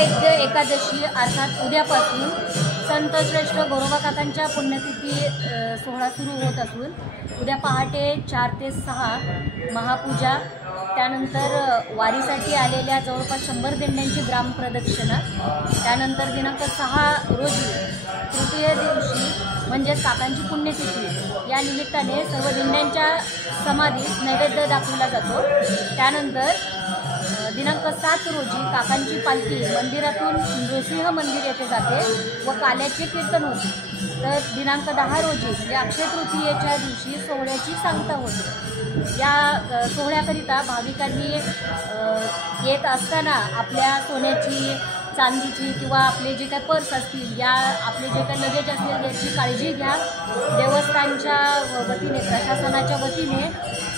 वैद्य एकादशी अर्थात उद्यापासून संत श्रेष्ठ गोरोबा काकांच्या पुण्यतिथी सोहळा सुरू होत असून उद्या पहाटे 4 ते 6 महापूजा, त्यानंतर वारीसाठी आलेल्या जवळपास 100 दिंड्यांची ग्रामप्रदक्षिणा, त्यानंतर दिनांक 6 रोजी तृतीय दिवशी म्हणजेच काकांची पुण्यतिथी या निमित्ताने सर्व दिंड्यांच्या समाधीस नैवेद्य दाखवला जातो। त्यानंतर दिनांक 7 रोजी काकांची पालखी मंदिरातून नृसिंह मंदिर येथे जाते व काल्याचे कीर्तन होते। तर दिनांक 10 रोजी म्हणजे अक्षय तृतीयेच्या दिवशी सोहळ्याची सांगता होते। या सोहळ्याकरिता भाविकांनी येत असताना आपल्या सोन्याची, चांदीची किंवा आपले जे काही पर्स असतील, या आपले जे काही लगेज असतील याची काळजी घ्या। देवस्थानच्या वतीने, प्रशासनाच्या वतीने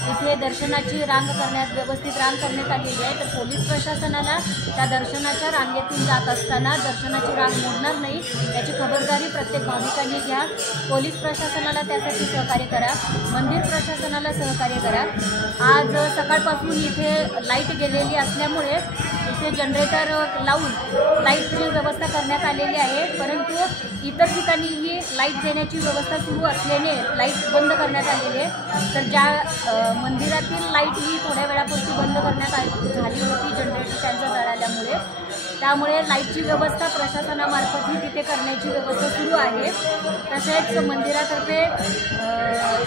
इथे दर्शनाची रांग करण्यात, व्यवस्थित रांग करण्यात आलेली आहे। तर पोलीस प्रशासनाला त्या दर्शनाच्या रांगेतून जात असताना दर्शनाची रांग मोडणार नाही याची खबरदारी प्रत्येक भाविकांनी घ्या। पोलीस प्रशासनाला त्यासाठी सहकार्य करा, मंदिर प्रशासनाला सहकार्य करा। आज सकाळपासून इथे लाईट गेलेली असल्यामुळे इथे जनरेटर लावून लाईटची व्यवस्था करण्यात आलेली आहे, परंतु इतर ठिकाणी ही लाईट देण्याची व्यवस्था सुरू असल्याने लाईट बंद करण्यात आलेली आहे। तर ज्या मंदिरातील लाईट ही थोड्या वेळापूर्वी बंद करण्यात झाली होती जनरेटर त्यांचं जळाल्यामुळे, त्यामुळे लाईटची व्यवस्था प्रशासनामार्फत ही तिथे करण्याची व्यवस्था सुरू आहे। तसेच मंदिरातर्फे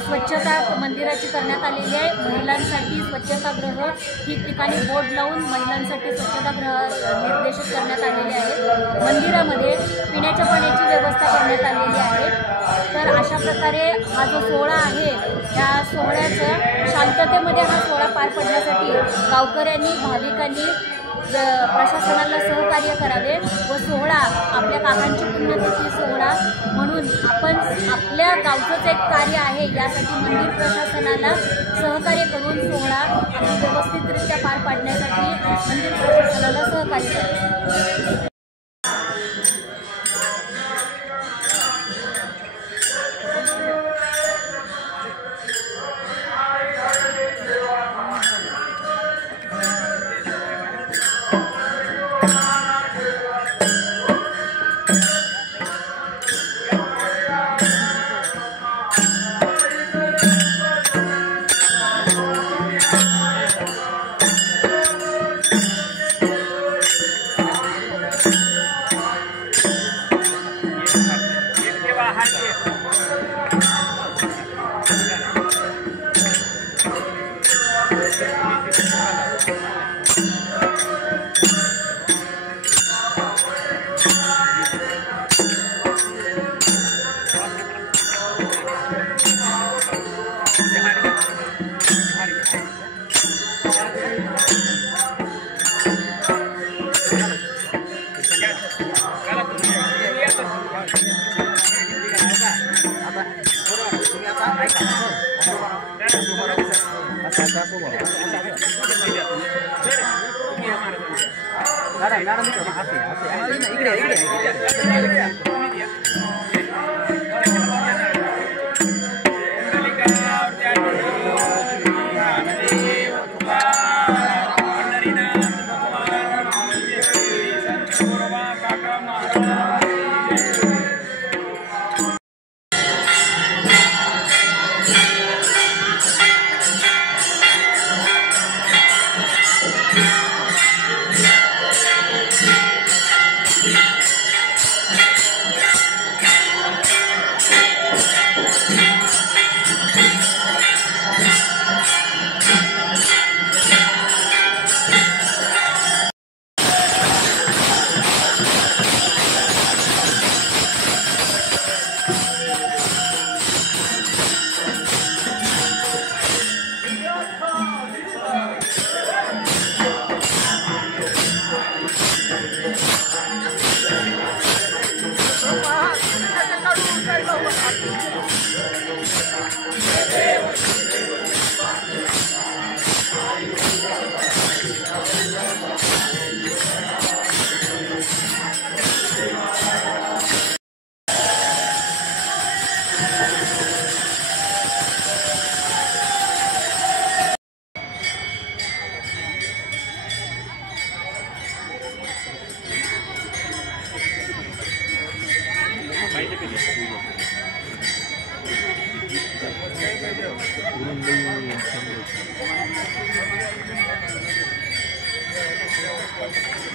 स्वच्छता मंदिराची करण्यात आलेली आहे। महिलांसाठी स्वच्छतागृह ठिकठिकाणी बोर्ड लावून महिलांसाठी स्वच्छतागृह निर्देशित करण्यात आलेले आहेत। मंदिरामध्ये पिण्याच्या पाण्याची व्यवस्था करण्यात आलेली आहे। तर अशा प्रकारे हा जो सोहळा आहे त्या सोहळ्याचं शांततेमध्ये हा सोहळा पार पडण्यासाठी गावकऱ्यांनी, भाविकांनी प्रशासनाला सहकार्य करावे व सोहळा आपल्या काकांची पुण्यतिथी सोहळा म्हणून आपण आपल्या गावचंच एक कार्य आहे यासाठी मंदिर प्रशासनाला सहकार्य करून सोहळा आपण व्यवस्थितरित्या पार पाडण्यासाठी मंदिर प्रशासनाला सहकार्य करावे। Thank you.